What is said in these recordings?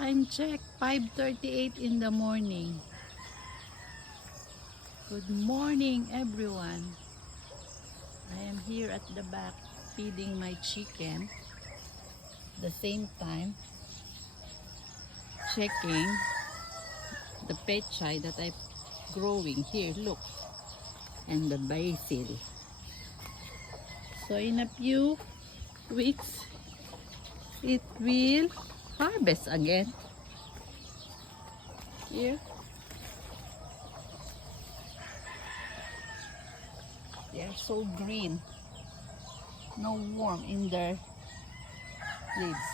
Time check, 5:38 in the morning. Good morning, everyone. I am here at the back feeding my chicken. The same time, checking the pechay that I'm growing here. Look, and the basil. So in a few weeks, it will harvest again. Here, they are so green, no worm in their leaves.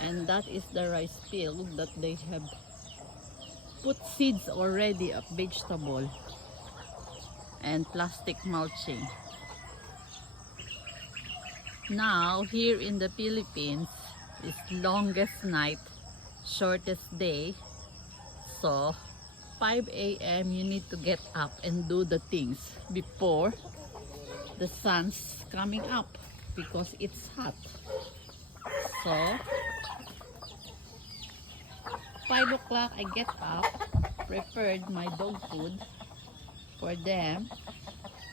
And that is the rice field that they have put seeds already of vegetable and plastic mulching. Now here in the Philippines is longest night, shortest day. So 5 a.m. you need to get up and do the things before the sun's coming up because it's hot. So 5 o'clock I get up, prepared my dog food for them,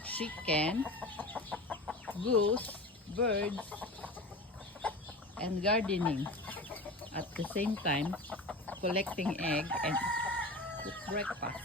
chicken, goose, birds, and gardening. At the same time, collecting egg and cook breakfast.